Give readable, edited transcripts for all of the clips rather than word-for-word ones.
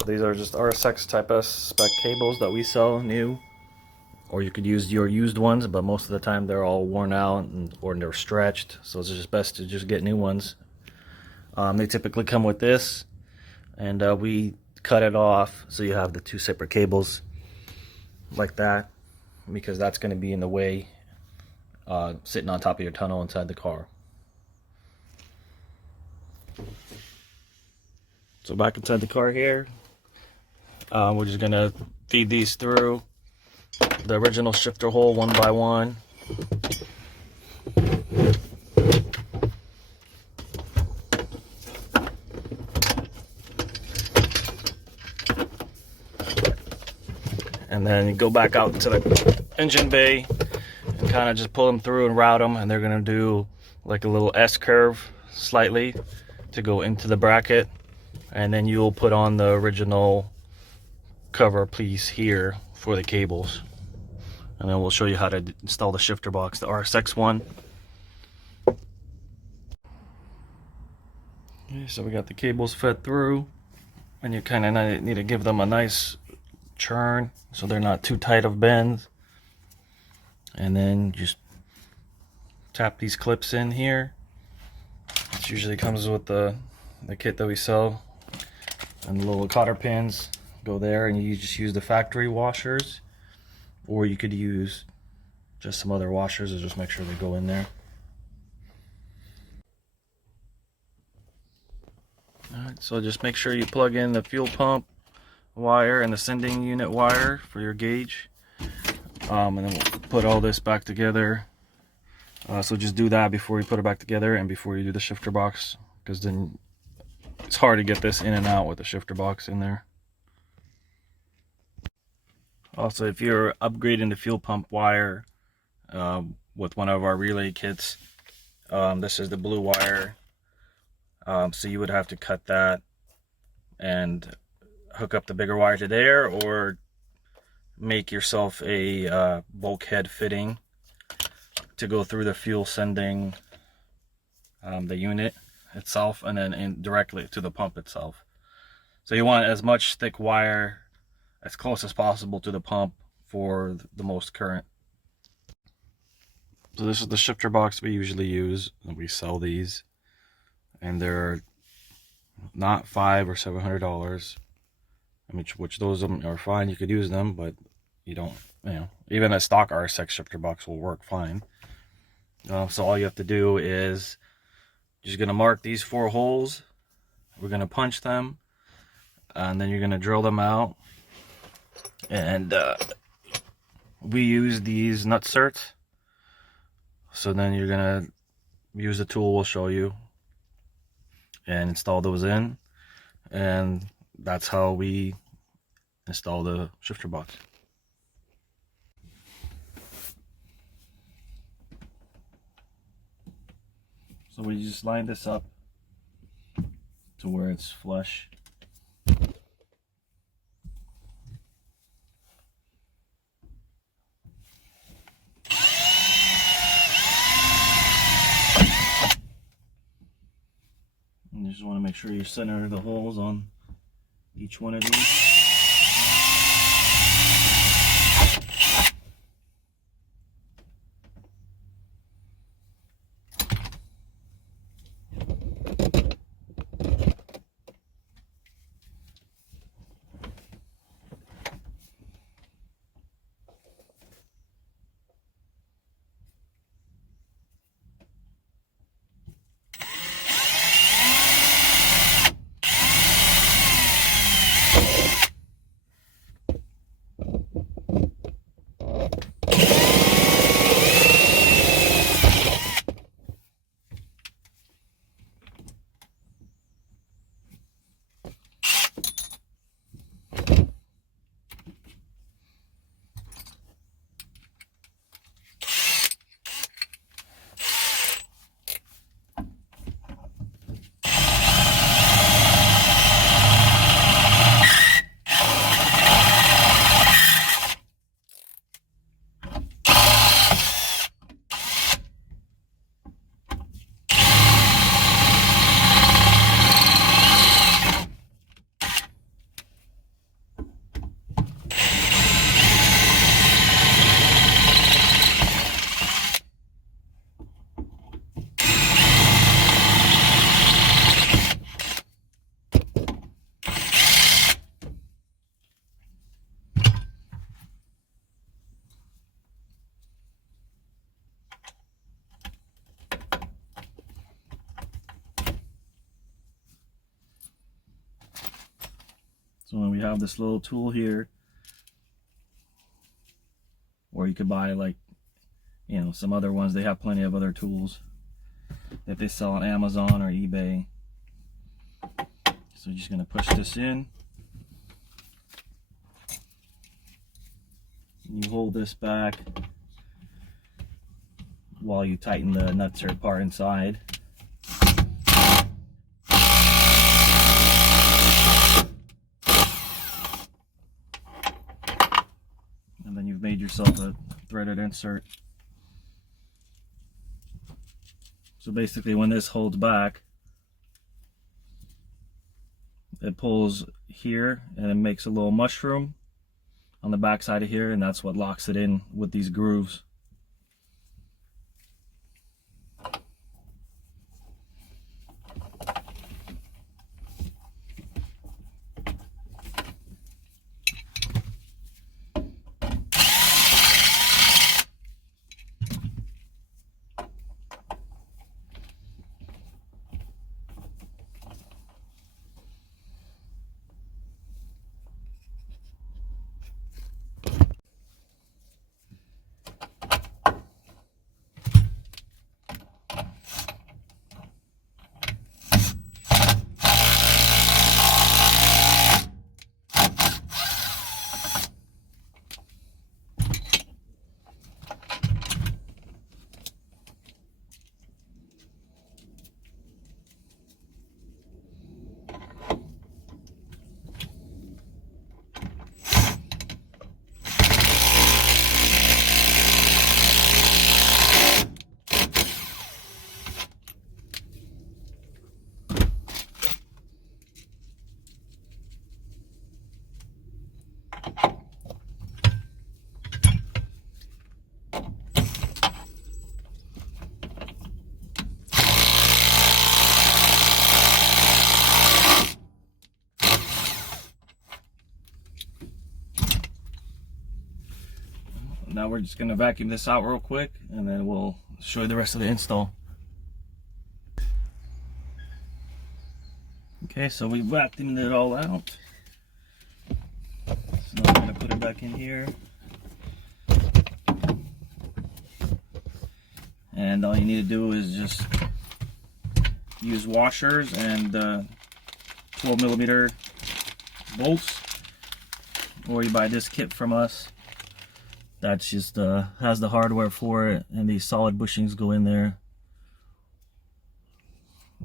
So these are just RSX Type S spec cables that we sell new, or you could use your used ones, but most of the time they're all worn out or they're stretched, so it's just best to just get new ones. They typically come with this, and we cut it off so you have the two separate cables like that, because that's going to be in the way sitting on top of your tunnel inside the car. So back inside the car here, we're just going to feed these through the original shifter hole one by one. And then you go back out into the engine bay and kind of just pull them through and route them, and they're going to do like a little S curve slightly to go into the bracket, and then you'll put on the original cover piece here for the cables, and then we'll show you how to install the shifter box, the RSX one. Okay, so we got the cables fed through, and you kind of need to give them a nice churn so they're not too tight of bends, and then just tap these clips in here. It usually comes with the kit that we sell, and the little cotter pins go there, and you just use the factory washers, or you could use just some other washers and just make sure they go in there. Alright, so just make sure you plug in the fuel pump wire and the sending unit wire for your gauge, and then we'll put all this back together. So just do that before you put it back together and before you do the shifter box, because then it's hard to get this in and out with the shifter box in there. Also, if you're upgrading the fuel pump wire with one of our relay kits, this is the blue wire, so you would have to cut that and hook up the bigger wire to there, or make yourself a bulkhead fitting to go through the fuel sending, the unit itself, and then in directly to the pump itself. So you want as much thick wire as close as possible to the pump for the most current. So this is the shifter box we usually use, and we sell these, and they're not $500 or $700. I mean, which those of them are fine, you could use them, but you don't, even a stock RSX shifter box will work fine. So all you have to do is just going to mark these 4 holes. We're going to punch them, and then you're going to drill them out. And we use these nutserts. So then you're going to use the tool we'll show you and install those in. And that's how we install the shifter box. So we just line this up to where it's flush. And you just want to make sure you center the holes on each one of these. So then we have this little tool here, or you could buy, like, you know, some other ones. They have plenty of other tools that they sell on Amazon or eBay. So you're just going to push this in. You hold this back while you tighten the nutsert part inside. And then you've made yourself a threaded insert. So basically when this holds back, it pulls here and it makes a little mushroom on the back side of here, and that's what locks it in with these grooves. Now we're just going to vacuum this out real quick, and then we'll show you the rest of the install. Okay, so we vacuumed it all out. So now I'm going to put it back in here. And all you need to do is just use washers and 12mm bolts, or you buy this kit from us. That's just has the hardware for it, and these solid bushings go in there.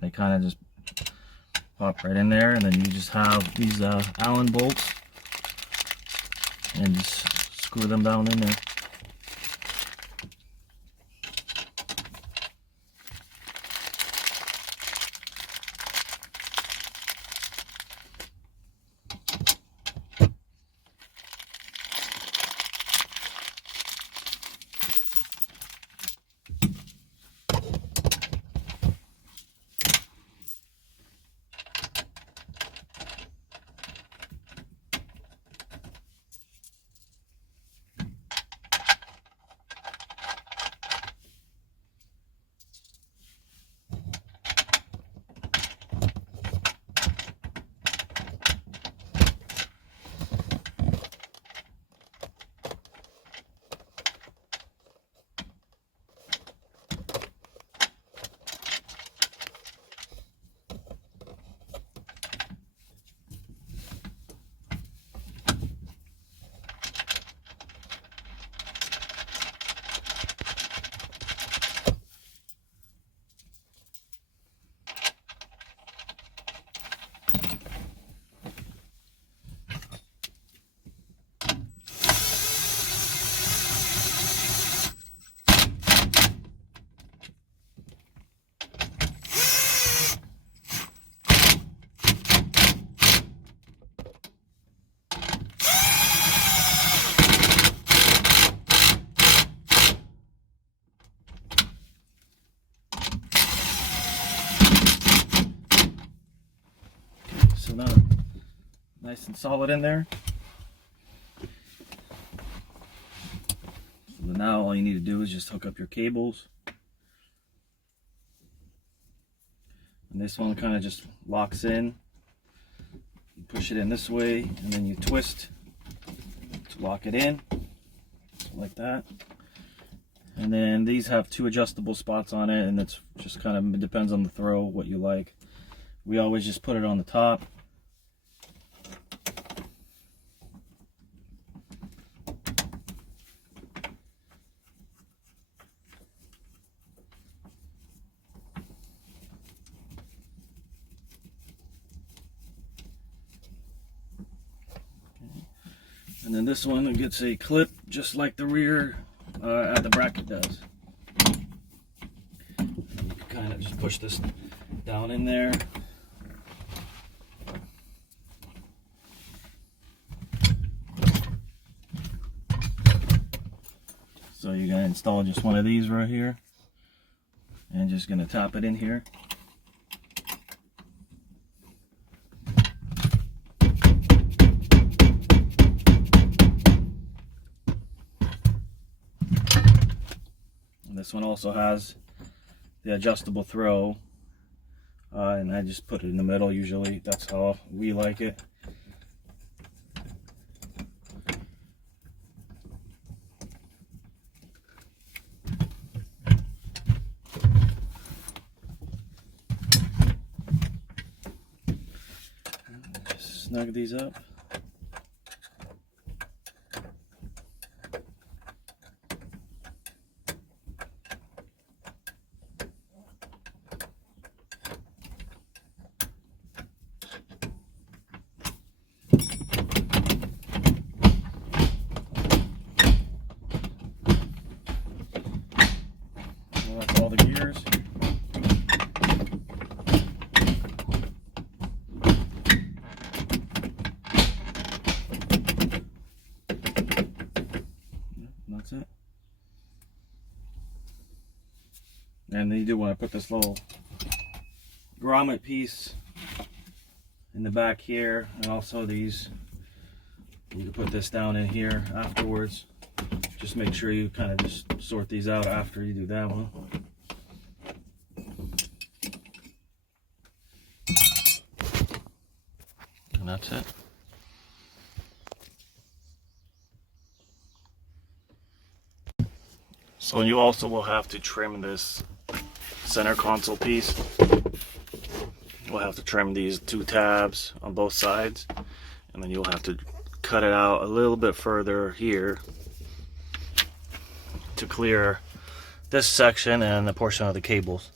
They kind of just pop right in there, and then you just have these Allen bolts and just screw them down in there. So now, nice and solid in there. So now all you need to do is just hook up your cables. And this one kind of just locks in. You push it in this way, and then you twist to lock it in, like that. And then these have 2 adjustable spots on it, and it's just kind of, it depends on the throw, what you like. We always just put it on the top. And then this one gets a clip just like the rear at the bracket does. And you can kind of just push this down in there. So you're going to install just one of these right here, and just going to tap it in here. This one also has the adjustable throw, and I just put it in the middle usually. That's how we like it. Just snug these up. That's all the gears. That's it. And then you do want to put this little grommet piece in the back here, and also these, you can put this down in here afterwards. Just make sure you kind of just sort these out after you do that one. And that's it. So you also will have to trim this center console piece. We'll have to trim these 2 tabs on both sides, and then you'll have to cut it out a little bit further here to clear this section and the portion of the cables.